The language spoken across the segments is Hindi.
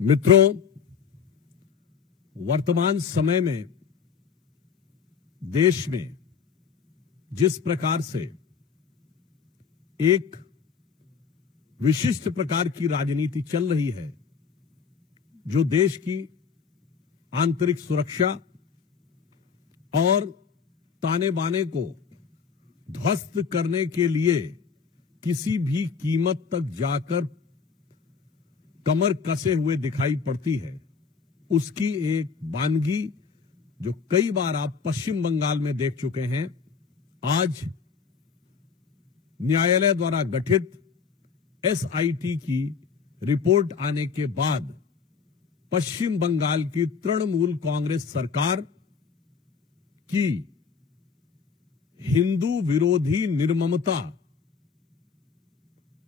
मित्रों, वर्तमान समय में देश में जिस प्रकार से एक विशिष्ट प्रकार की राजनीति चल रही है, जो देश की आंतरिक सुरक्षा और ताने बाने को ध्वस्त करने के लिए किसी भी कीमत तक जाकर कमर कसे हुए दिखाई पड़ती है, उसकी एक वानगी जो कई बार आप पश्चिम बंगाल में देख चुके हैं, आज न्यायालय द्वारा गठित एसआईटी की रिपोर्ट आने के बाद पश्चिम बंगाल की तृणमूल कांग्रेस सरकार की हिंदू विरोधी निर्ममता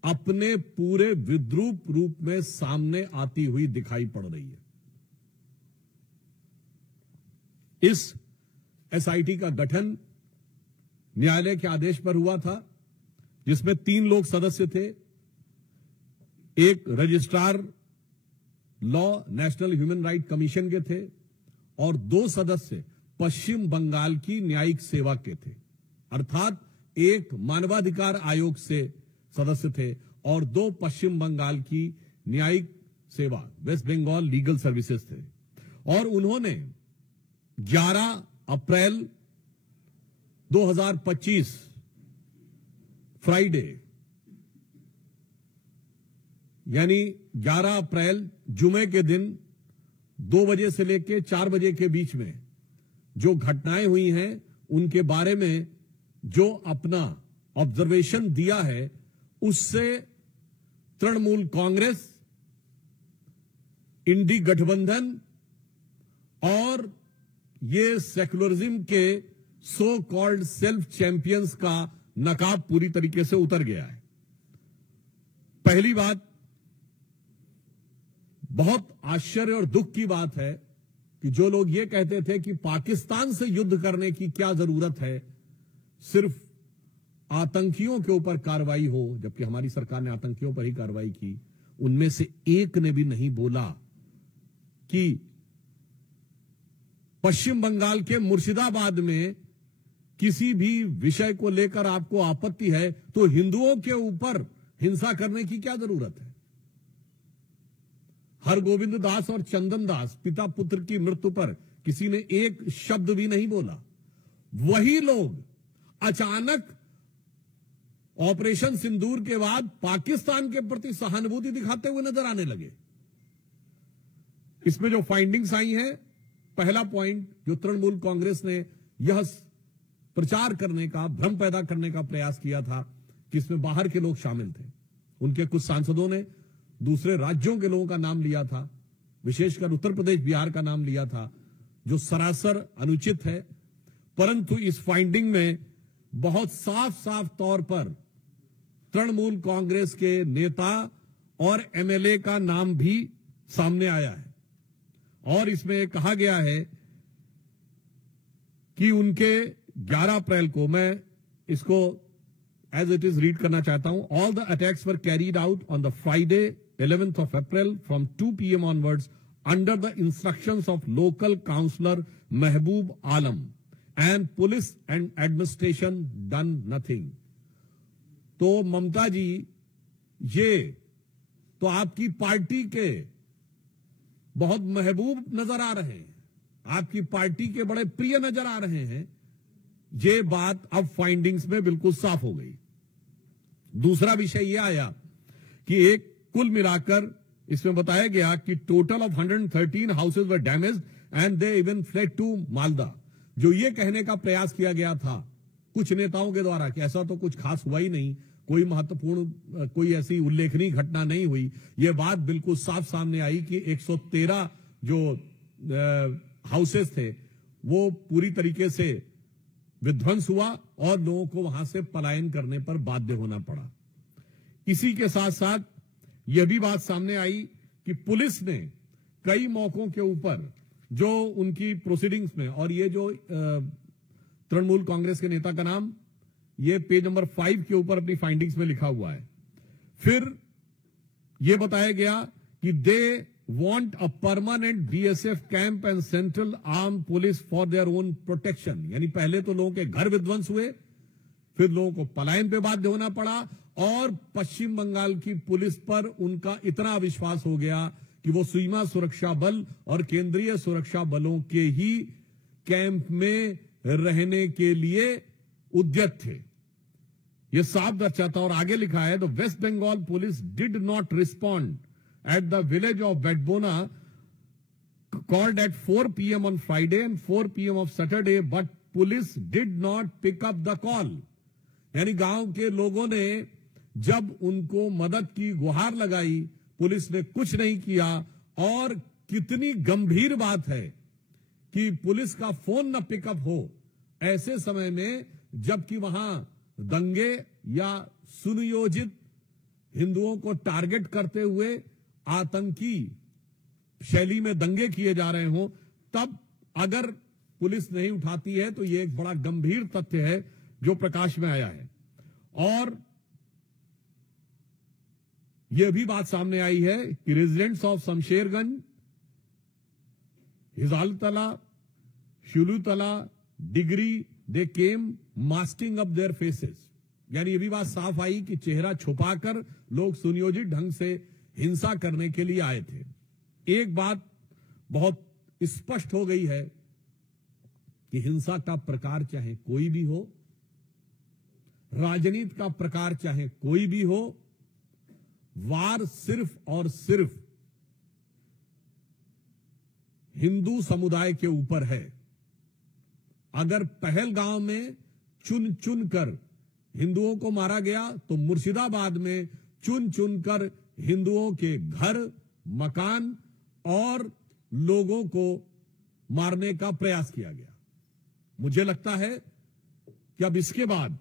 अपने पूरे विद्रूप रूप में सामने आती हुई दिखाई पड़ रही है। इस एसआईटी का गठन न्यायालय के आदेश पर हुआ था, जिसमें 3 लोग सदस्य थे। एक registrar law national human right commission के थे और 2 सदस्य पश्चिम बंगाल की न्यायिक सेवा के थे, अर्थात एक मानवाधिकार आयोग से सदस्य थे और 2 पश्चिम बंगाल की न्यायिक सेवा वेस्ट बंगाल लीगल सर्विसेज थे। और उन्होंने 11 अप्रैल 2025 फ्राइडे यानी 11 अप्रैल जुमे के दिन 2 बजे से लेकर 4 बजे के बीच में जो घटनाएं हुई हैं, उनके बारे में जो अपना ऑब्जर्वेशन दिया है, उससे तृणमूल कांग्रेस, इंडी गठबंधन और ये सेक्युलरिज्म के सो कॉल्ड सेल्फ चैंपियंस का नकाब पूरी तरीके से उतर गया है। पहली बात, बहुत आश्चर्य और दुख की बात है कि जो लोग ये कहते थे कि पाकिस्तान से युद्ध करने की क्या जरूरत है, सिर्फ आतंकियों के ऊपर कार्रवाई हो, जबकि हमारी सरकार ने आतंकियों पर ही कार्रवाई की, उनमें से एक ने भी नहीं बोला कि पश्चिम बंगाल के मुर्शिदाबाद में किसी भी विषय को लेकर आपको आपत्ति है तो हिंदुओं के ऊपर हिंसा करने की क्या जरूरत है। हरगोविंद दास और चंदन दास पिता पुत्र की मृत्यु पर किसी ने एक शब्द भी नहीं बोला। वही लोग अचानक ऑपरेशन सिंदूर के बाद पाकिस्तान के प्रति सहानुभूति दिखाते हुए नजर आने लगे। इसमें जो फाइंडिंग्स आई हैं, पहला पॉइंट जो तृणमूल कांग्रेस ने यह प्रचार करने का, भ्रम पैदा करने का प्रयास किया था कि इसमें बाहर के लोग शामिल थे। उनके कुछ सांसदों ने दूसरे राज्यों के लोगों का नाम लिया था, विशेषकर उत्तर प्रदेश, बिहार का नाम लिया था, जो सरासर अनुचित है। परंतु इस फाइंडिंग में बहुत साफ साफ तौर पर तृणमूल कांग्रेस के नेता और एमएलए का नाम भी सामने आया है और इसमें कहा गया है कि उनके 11 अप्रैल को, मैं इसको एज इट इज रीड करना चाहता हूं, all the attacks were carried out on the Friday 11th of April from 2 PM onwards under the instructions of local councillor Mehboob Alam and police and administration done nothing। तो ममता जी, ये तो आपकी पार्टी के बहुत महबूब नजर आ रहे हैं, आपकी पार्टी के बड़े प्रिय नजर आ रहे हैं। ये बात अब फाइंडिंग्स में बिल्कुल साफ हो गई। दूसरा विषय यह आया कि एक कुल मिलाकर इसमें बताया गया कि total of 113 houses were damaged and they even fled to Malda. जो ये कहने का प्रयास किया गया था कुछ नेताओं के द्वारा कि ऐसा तो कुछ खास हुआ ही नहीं, कोई महत्वपूर्ण, कोई ऐसी उल्लेखनीय घटना नहीं हुई, यह बात बिल्कुल साफ सामने आई कि 113 जो हाउसेस थे वो पूरी तरीके से विध्वंस हुआ और लोगों को वहां से पलायन करने पर बाध्य होना पड़ा। इसी के साथ साथ यह भी बात सामने आई कि पुलिस ने कई मौकों के ऊपर जो उनकी प्रोसीडिंग्स में, और ये जो तृणमूल कांग्रेस के नेता का नाम ये पेज नंबर 5 के ऊपर अपनी फाइंडिंग्स में लिखा हुआ है। फिर यह बताया गया कि दे want a permanent BSF camp and central armed police for their own protection। यानी पहले तो लोगों के घर विध्वंस हुए, फिर लोगों को पलायन पे बाध्य होना पड़ा, और पश्चिम बंगाल की पुलिस पर उनका इतना विश्वास हो गया कि वो सीमा सुरक्षा बल और केंद्रीय सुरक्षा बलों के ही कैंप में रहने के लिए उद्यत थे। ये साफ दर्शाता, और आगे लिखा है, the West Bengal police did not respond at the village of Bedbona called at 4 p.m. on Friday and 4 p.m. of Saturday, but police did not pick up the call। यानी गांव के लोगों ने जब उनको मदद की गुहार लगाई, पुलिस ने कुछ नहीं किया। और कितनी गंभीर बात है कि पुलिस का फोन न पिकअप हो ऐसे समय में, जबकि वहां दंगे या सुनियोजित हिंदुओं को टारगेट करते हुए आतंकी शैली में दंगे किए जा रहे हों, तब अगर पुलिस नहीं उठाती है तो यह एक बड़ा गंभीर तथ्य है जो प्रकाश में आया है। और यह भी बात सामने आई है कि रेजिडेंट्स ऑफ शमशेरगंज, हिजालतला, शुलूतला, डिग्री, they came masking up their faces. यानी यह भी बात साफ आई कि चेहरा छुपाकर लोग सुनियोजित ढंग से हिंसा करने के लिए आए थे। एक बात बहुत स्पष्ट हो गई है कि हिंसा का प्रकार चाहे कोई भी हो, राजनीति का प्रकार चाहे कोई भी हो, वार सिर्फ और सिर्फ हिंदू समुदाय के ऊपर है। अगर पहलगांव में चुन चुन कर हिंदुओं को मारा गया, तो मुर्शिदाबाद में चुन चुन कर हिंदुओं के घर, मकान और लोगों को मारने का प्रयास किया गया। मुझे लगता है कि अब इसके बाद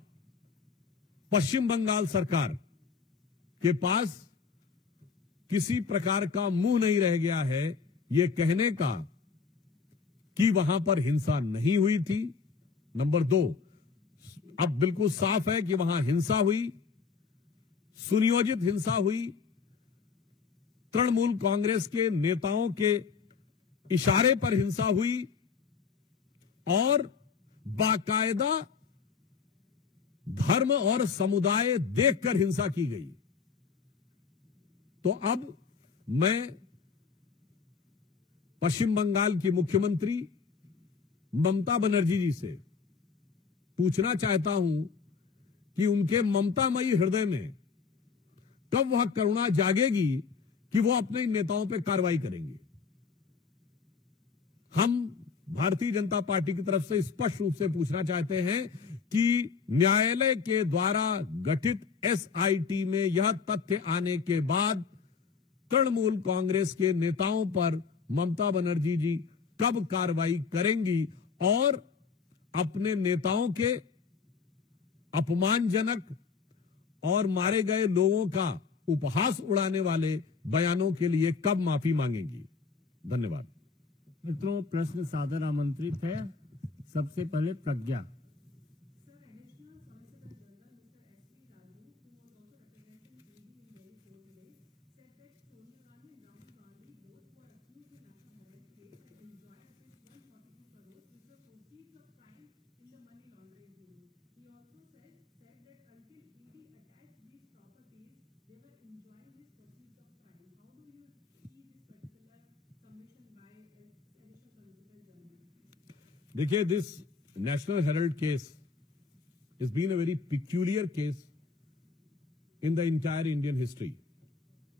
पश्चिम बंगाल सरकार के पास किसी प्रकार का मुंह नहीं रह गया है यह कहने का कि वहां पर हिंसा नहीं हुई थी। नंबर 2, अब बिल्कुल साफ है कि वहां हिंसा हुई, सुनियोजित हिंसा हुई, तृणमूल कांग्रेस के नेताओं के इशारे पर हिंसा हुई और बाकायदा धर्म और समुदाय देखकर हिंसा की गई। तो अब मैं पश्चिम बंगाल की मुख्यमंत्री ममता बनर्जी जी से पूछना चाहता हूं कि उनके ममतामयी हृदय में कब वह करुणा जागेगी कि वो अपने नेताओं पर कार्रवाई करेंगे। हम भारतीय जनता पार्टी की तरफ से स्पष्ट रूप से पूछना चाहते हैं कि न्यायालय के द्वारा गठित एसआईटी में यह तथ्य आने के बाद तृणमूल कांग्रेस के नेताओं पर ममता बनर्जी जी कब कार्रवाई करेंगी और अपने नेताओं के अपमानजनक और मारे गए लोगों का उपहास उड़ाने वाले बयानों के लिए कब माफी मांगेंगी। धन्यवाद। मित्रों, प्रश्न सादर आमंत्रित है। सबसे पहले प्रज्ञा। देखिए, this national Herald case has been a very peculiar case in the entire Indian history.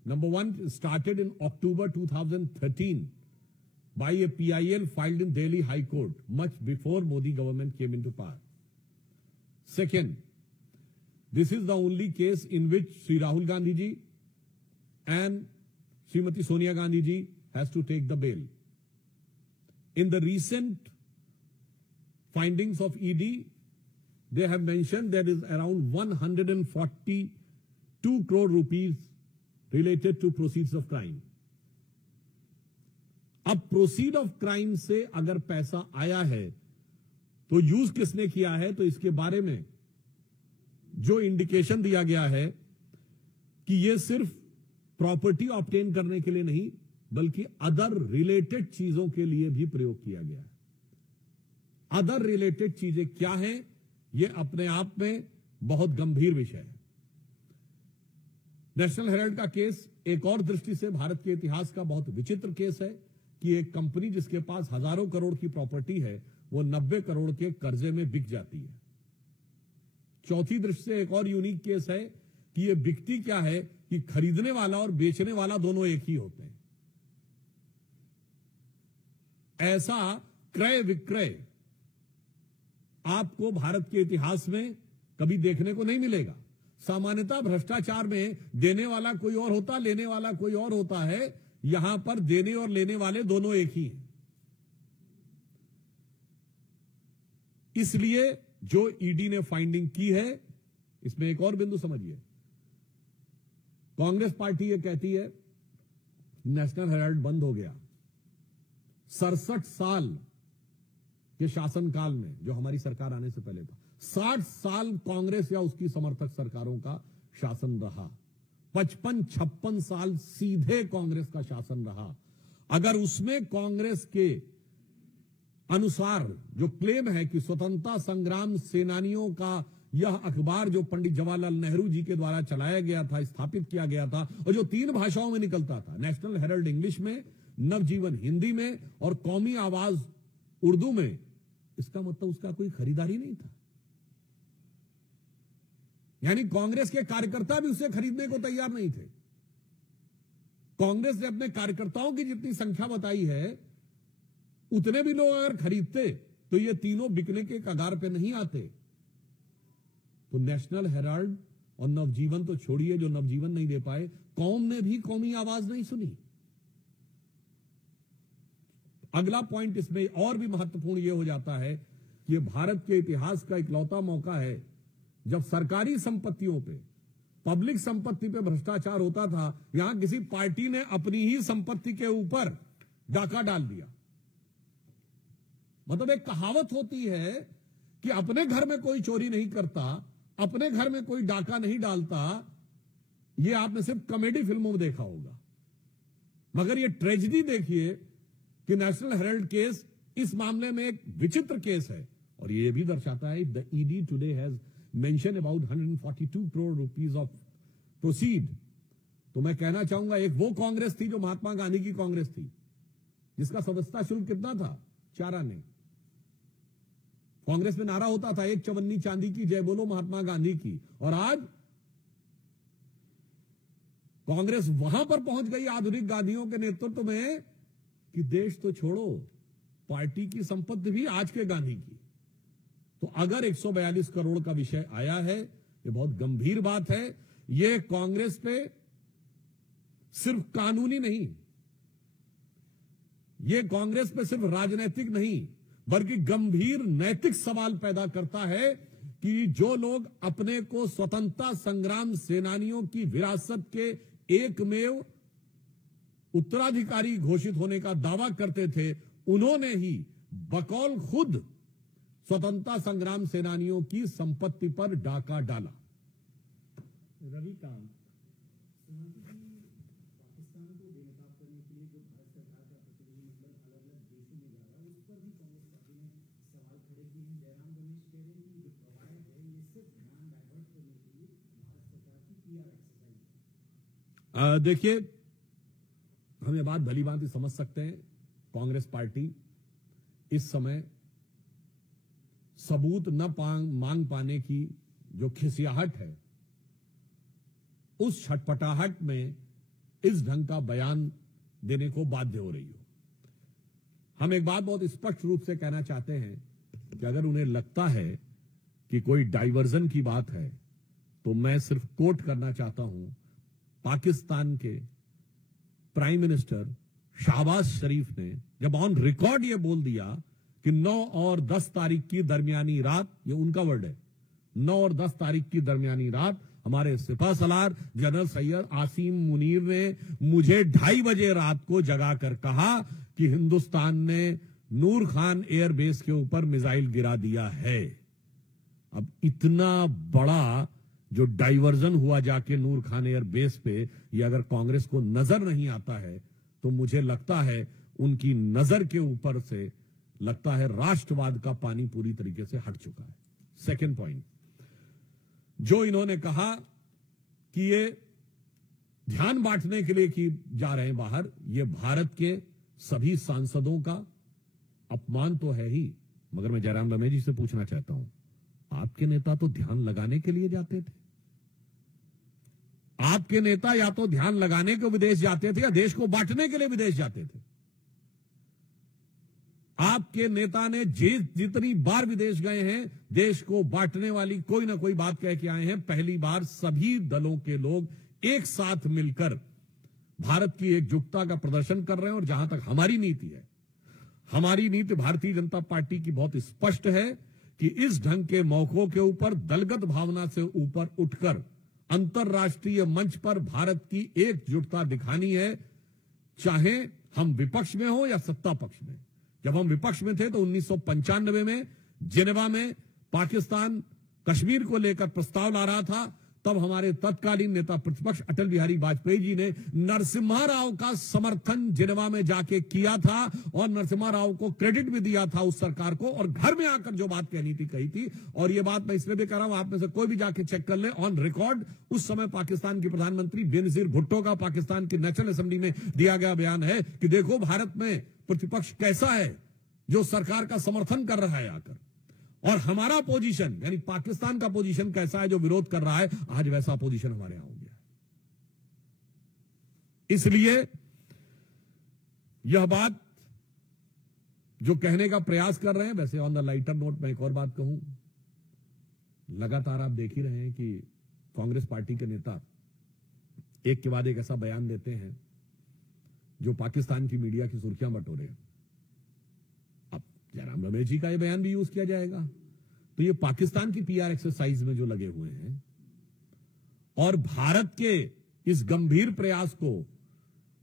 Number one, it started in October 2013 by a PIL filed in Delhi High Court, much before Modi government came into power. Second, this is the only case in which Sri Rahul Gandhi ji and Srimati Sonia Gandhi ji has to take the bail. In the recent findings of ED, they have mentioned there is around 142 crore rupees related to proceeds of crime. अब प्रोसीड ऑफ क्राइम से अगर पैसा आया है तो यूज किसने किया है, तो इसके बारे में जो इंडिकेशन दिया गया है कि यह सिर्फ प्रॉपर्टी ऑब्टेन करने के लिए नहीं, बल्कि अदर रिलेटेड चीजों के लिए भी प्रयोग किया गया है। अदर रिलेटेड चीजें क्या हैं, यह अपने आप में बहुत गंभीर विषय है। नेशनल हेराल्ड का केस एक और दृष्टि से भारत के इतिहास का बहुत विचित्र केस है कि एक कंपनी जिसके पास हजारों करोड़ की प्रॉपर्टी है, वो 90 करोड़ के कर्जे में बिक जाती है। चौथी दृष्टि से एक और यूनिक केस है कि ये बिकती क्या है कि खरीदने वाला और बेचने वाला दोनों एक ही होते हैं। ऐसा क्रय विक्रय आपको भारत के इतिहास में कभी देखने को नहीं मिलेगा। सामान्यतः भ्रष्टाचार में देने वाला कोई और होता, लेने वाला कोई और होता है। यहां पर देने और लेने वाले दोनों एक ही हैं। इसलिए जो ईडी ने फाइंडिंग की है, इसमें एक और बिंदु समझिए। कांग्रेस पार्टी ये कहती है नेशनल हेराल्ड बंद हो गया। 67 साल के शासनकाल में, जो हमारी सरकार आने से पहले था, 60 साल कांग्रेस या उसकी समर्थक सरकारों का शासन रहा। 55-56 साल सीधे कांग्रेस का शासन रहा। अगर उसमें कांग्रेस के अनुसार जो क्लेम है कि स्वतंत्रता संग्राम सेनानियों का यह अखबार जो पंडित जवाहरलाल नेहरू जी के द्वारा चलाया गया था, स्थापित किया गया था, और जो 3 भाषाओं में निकलता था, नेशनल हेराल्ड इंग्लिश में, नवजीवन हिंदी में और कौमी आवाज उर्दू में, इसका मतलब उसका कोई खरीदार ही नहीं था। यानी कांग्रेस के कार्यकर्ता भी उसे खरीदने को तैयार नहीं थे। कांग्रेस ने अपने कार्यकर्ताओं की जितनी संख्या बताई है, उतने भी लोग अगर खरीदते तो ये तीनों बिकने के कगार पे नहीं आते। तो नेशनल हेराल्ड और नवजीवन तो छोड़िए, जो नवजीवन नहीं दे पाए, कौम ने भी कौमी आवाज नहीं सुनी। अगला पॉइंट इसमें और भी महत्वपूर्ण यह हो जाता है कि यह भारत के इतिहास का इकलौता मौका है जब सरकारी संपत्तियों पे, पब्लिक संपत्ति पे भ्रष्टाचार होता था। यहां किसी पार्टी ने अपनी ही संपत्ति के ऊपर डाका डाल दिया। मतलब एक कहावत होती है कि अपने घर में कोई चोरी नहीं करता, अपने घर में कोई डाका नहीं डालता। यह आपने सिर्फ कॉमेडी फिल्मों में देखा होगा, मगर यह ट्रेजेडी देखिए कि नेशनल हेराल्ड केस इस मामले में एक विचित्र केस है। और यह भी दर्शाता है the ED today has mention about 142 crore rupees of proceed. तो मैं कहना चाहूंगा, एक वो कांग्रेस थी जो महात्मा गांधी की कांग्रेस थी, जिसका सदस्यता शुल्क कितना था? 4 आने। कांग्रेस में नारा होता था 1 चवन्नी चांदी की, जय बोलो महात्मा गांधी की। और आज कांग्रेस वहां पर पहुंच गई आधुनिक गांधियों के नेतृत्व में कि देश तो छोड़ो, पार्टी की संपत्ति भी आज के गांधी की। तो अगर 142 करोड़ का विषय आया है, यह बहुत गंभीर बात है। यह कांग्रेस पे सिर्फ कानूनी नहीं, यह कांग्रेस पे सिर्फ राजनीतिक नहीं, बल्कि गंभीर नैतिक सवाल पैदा करता है कि जो लोग अपने को स्वतंत्रता संग्राम सेनानियों की विरासत के एकमेव उत्तराधिकारी घोषित होने का दावा करते थे, उन्होंने ही बकौल खुद स्वतंत्रता संग्राम सेनानियों की संपत्ति पर डाका डाला। रविकांत, देखिए, हम ये बात भली भांति समझ सकते हैं। कांग्रेस पार्टी इस समय सबूत न मांग पाने की जो खिसियाहट है, उस छटपटाहट में इस ढंग का बयान देने को बाध्य हो रही हो। हम एक बात बहुत स्पष्ट रूप से कहना चाहते हैं कि अगर उन्हें लगता है कि कोई डाइवर्जन की बात है, तो मैं सिर्फ कोट करना चाहता हूं पाकिस्तान के प्राइम मिनिस्टर शहबाज शरीफ ने, जब ऑन रिकॉर्ड ये बोल दिया कि 9 और 10 तारीख की दरमियानी रात, ये उनका वर्ड है, 9 और 10 तारीख की दरमियानी रात हमारे सिपह सलार जनरल सैयद आसिम मुनीर ने मुझे 2:30 बजे रात को जगा कर कहा कि हिंदुस्तान ने नूर खान एयरबेस के ऊपर मिसाइल गिरा दिया है। अब इतना बड़ा जो डाइवर्जन हुआ जाके नूर खान एयरबेस पे, ये अगर कांग्रेस को नजर नहीं आता है, तो मुझे लगता है उनकी नजर के ऊपर से लगता है राष्ट्रवाद का पानी पूरी तरीके से हट चुका है। सेकंड पॉइंट, जो इन्होंने कहा कि ये ध्यान बांटने के लिए कि जा रहे हैं बाहर, ये भारत के सभी सांसदों का अपमान तो है ही, मगर मैं जयराम रमेश जी से पूछना चाहता हूं, आपके नेता तो ध्यान लगाने के लिए जाते थे। आपके नेता या तो ध्यान लगाने को विदेश जाते थे या देश को बांटने के लिए विदेश जाते थे। आपके नेता ने जितनी बार विदेश गए हैं, देश को बांटने वाली कोई ना कोई बात कह के आए हैं। पहली बार सभी दलों के लोग एक साथ मिलकर भारत की एकजुटता का प्रदर्शन कर रहे हैं। और जहां तक हमारी नीति है, हमारी नीति भारतीय जनता पार्टी की बहुत स्पष्ट है कि इस ढंग के मौकों के ऊपर दलगत भावना से ऊपर उठकर अंतर्राष्ट्रीय मंच पर भारत की एकजुटता दिखानी है, चाहे हम विपक्ष में हो या सत्ता पक्ष में। जब हम विपक्ष में थे तो 1995 में जिनेवा में पाकिस्तान कश्मीर को लेकर प्रस्ताव ला रहा था, तब हमारे तत्कालीन नेता प्रतिपक्ष अटल बिहारी वाजपेयी जी ने नरसिम्हा राव का समर्थन जिनेवा में जाके किया था और नरसिम्हा राव को क्रेडिट भी दिया था उस सरकार को, और घर में आकर जो बात कहनी थी कही थी। और ये बात मैं इसलिए भी कर रहा हूं, आप में से कोई भी जाके चेक कर ले ऑन रिकॉर्ड, उस समय पाकिस्तान के प्रधानमंत्री बेनजीर भुट्टो का पाकिस्तान की नेशनल असेंबली में दिया गया बयान है कि देखो भारत में प्रतिपक्ष कैसा है जो सरकार का समर्थन कर रहा है आकर, और हमारा पोजीशन यानी पाकिस्तान का पोजीशन कैसा है जो विरोध कर रहा है। आज वैसा पोजीशन हमारे यहां हो गया है। इसलिए यह बात जो कहने का प्रयास कर रहे हैं, वैसे ऑन द लाइटर नोट मैं एक और बात कहूं, लगातार आप देख ही रहे हैं कि कांग्रेस पार्टी के नेता एक के बाद एक ऐसा बयान देते हैं जो पाकिस्तान की मीडिया की सुर्खियां बटोरे। अब जयराम रमेश जी का यह बयान भी यूज किया जाएगा, तो ये पाकिस्तान की पीआर एक्सरसाइज में जो लगे हुए हैं और भारत के इस गंभीर प्रयास को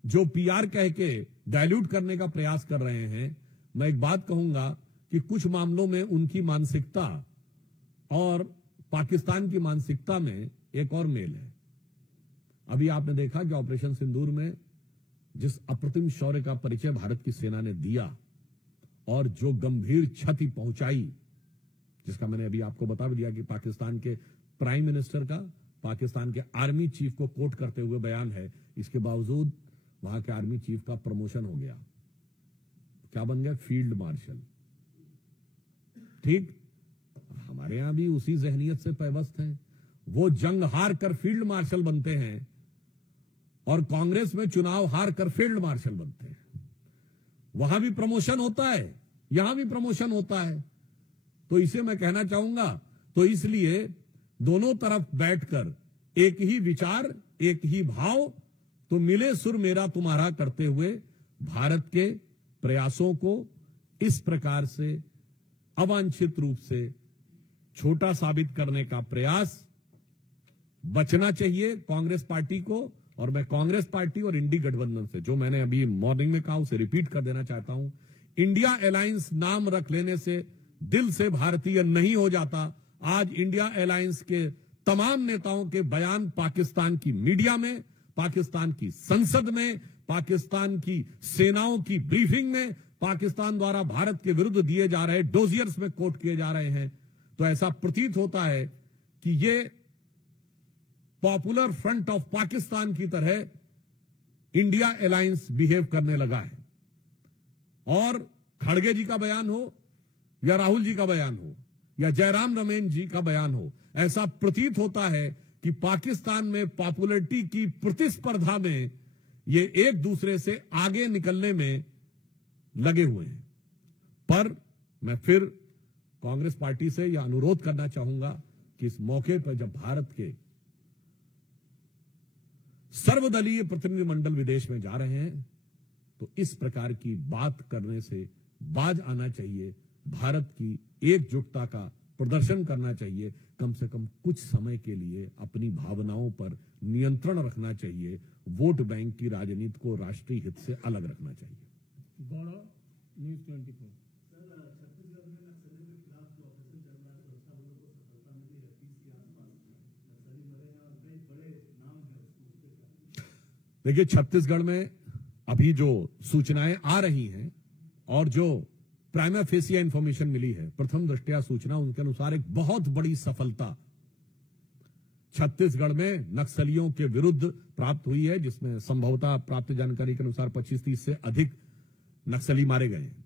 जो पीआर कह के डाइल्यूट करने का प्रयास कर रहे हैं, मैं एक बात कहूंगा कि कुछ मामलों में उनकी मानसिकता और पाकिस्तान की मानसिकता में एक और मेल है। अभी आपने देखा कि ऑपरेशन सिंदूर में जिस अप्रतिम शौर्य का परिचय भारत की सेना ने दिया और जो गंभीर क्षति पहुंचाई, जिसका मैंने अभी आपको बता भी दिया कि पाकिस्तान के प्राइम मिनिस्टर का पाकिस्तान के आर्मी चीफ को कोट करते हुए बयान है, इसके बावजूद वहां के आर्मी चीफ का प्रमोशन हो गया, क्या बन गया? Field marshal. ठीक, हमारे यहां भी उसी जहनियत से पैवस्त हैं। वो जंग हार कर फील्ड मार्शल बनते हैं और कांग्रेस में चुनाव हार कर फील्ड मार्शल बनते हैं। वहां भी प्रमोशन होता है, यहां भी प्रमोशन होता है। तो इसे मैं कहना चाहूंगा, तो इसलिए दोनों तरफ बैठकर एक ही विचार, एक ही भाव, तो मिले सुर मेरा तुम्हारा करते हुए भारत के प्रयासों को इस प्रकार से अवांछित रूप से छोटा साबित करने का प्रयास बचना चाहिए कांग्रेस पार्टी को। और मैं कांग्रेस पार्टी और इंडी गठबंधन से, जो मैंने अभी मॉर्निंग में कहा, उसे रिपीट कर देना चाहता हूं। इंडिया अलायंस नाम रख लेने से दिल से भारतीय नहीं हो जाता। आज इंडिया अलायंस के तमाम नेताओं के बयान पाकिस्तान की मीडिया में, पाकिस्तान की संसद में, पाकिस्तान की सेनाओं की ब्रीफिंग में, पाकिस्तान द्वारा भारत के विरुद्ध दिए जा रहे डोजियर्स में कोट किए जा रहे हैं। तो ऐसा प्रतीत होता है कि ये पॉपुलर फ्रंट ऑफ पाकिस्तान की तरह इंडिया अलायंस बिहेव करने लगा है। और खड़गे जी का बयान हो या राहुल जी का बयान हो या जयराम रमेश जी का बयान हो, ऐसा प्रतीत होता है कि पाकिस्तान में पॉपुलरिटी की प्रतिस्पर्धा में ये एक दूसरे से आगे निकलने में लगे हुए हैं। पर मैं फिर कांग्रेस पार्टी से यह अनुरोध करना चाहूंगा कि इस मौके पर जब भारत के सर्वदलीय प्रतिनिधिमंडल विदेश में जा रहे हैं, तो इस प्रकार की बात करने से बाज आना चाहिए। भारत की एकजुटता का प्रदर्शन करना चाहिए। कम से कम कुछ समय के लिए अपनी भावनाओं पर नियंत्रण रखना चाहिए। वोट बैंक की राजनीति को राष्ट्रीय हित से अलग रखना चाहिए। गौरव, न्यूज़ 24। छत्तीसगढ़ में नक्सलियों के खिलाफ जो ऑपरेशन चल रहा है, सुरक्षा बलों को सफलता मिली है, 30 के आसपास नक्सली मरे हैं और कई बड़े नाम है उसमें, देखिए, छत्तीसगढ़ में अभी जो सूचनाएं आ रही हैं और जो प्राइमा फेसिया इंफॉर्मेशन मिली है, प्रथम दृष्टया सूचना उनके अनुसार एक बहुत बड़ी सफलता छत्तीसगढ़ में नक्सलियों के विरुद्ध प्राप्त हुई है, जिसमें संभवतः प्राप्त जानकारी के अनुसार 25-30 से अधिक नक्सली मारे गए हैं।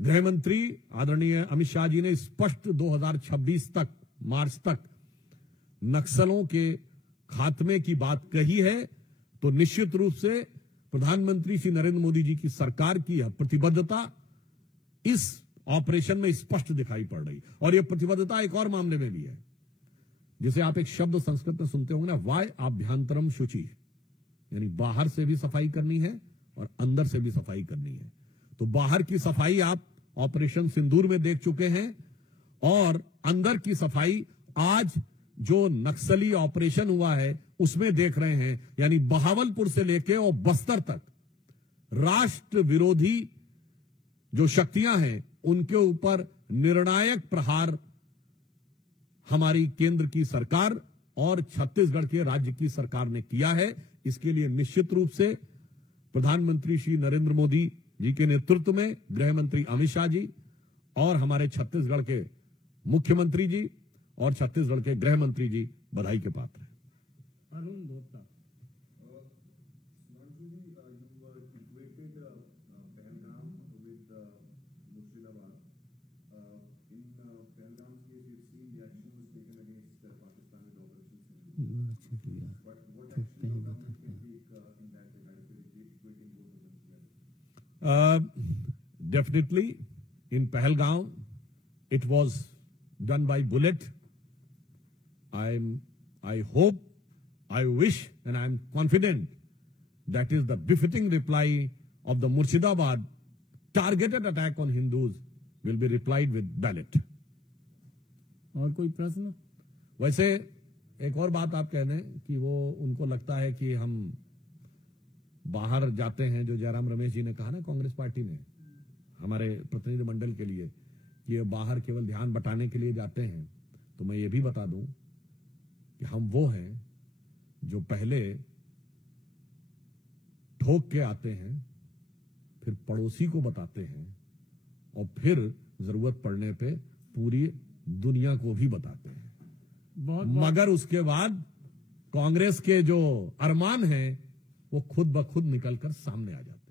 गृह मंत्री आदरणीय अमित शाह जी ने स्पष्ट 2026 तक, मार्च तक नक्सलों के खात्मे की बात कही है, तो निश्चित रूप से प्रधानमंत्री श्री नरेंद्र मोदी जी की सरकार की यह प्रतिबद्धता इस ऑपरेशन में स्पष्ट दिखाई पड़ रही। और यह प्रतिबद्धता एक और मामले में भी है, जिसे आप एक शब्द संस्कृत में सुनते होंगे ना, वाय आभ्यंतरम शुचि, यानी बाहर से भी सफाई करनी है और अंदर से भी सफाई करनी है। तो बाहर की सफाई आप ऑपरेशन सिंदूर में देख चुके हैं, और अंदर की सफाई आज जो नक्सली ऑपरेशन हुआ है उसमें देख रहे हैं। यानी बहावलपुर से लेके और बस्तर तक राष्ट्र विरोधी जो शक्तियां हैं उनके ऊपर निर्णायक प्रहार हमारी केंद्र की सरकार और छत्तीसगढ़ के राज्य की सरकार ने किया है। इसके लिए निश्चित रूप से प्रधानमंत्री श्री नरेंद्र मोदी जी के नेतृत्व में गृह मंत्री अमित शाह जी और हमारे छत्तीसगढ़ के मुख्यमंत्री जी और छत्तीसगढ़ के गृह मंत्री जी बधाई के पात्र हैं। अरुण धोता। Definitely, in Pahalgam, it was done by bullet. I hope, I wish, and I am confident that is the befitting reply of the Murshidabad targeted attack on Hindus will be replied with ballot. और कोई प्रश्न? वैसे एक और बात आप कह दें कि वो उनको लगता है कि हम बाहर जाते हैं, जो जयराम रमेश जी ने कहा ना कांग्रेस पार्टी ने हमारे प्रतिनिधि मंडल के लिए कि ये बाहर केवल ध्यान बटाने के लिए जाते हैं, तो मैं ये भी बता दूं कि हम वो हैं जो पहले ठोक के आते हैं, फिर पड़ोसी को बताते हैं और फिर जरूरत पड़ने पे पूरी दुनिया को भी बताते हैं। मगर उसके बाद कांग्रेस के जो अरमान हैं वो खुद ब खुद निकलकर सामने आ जाते हैं।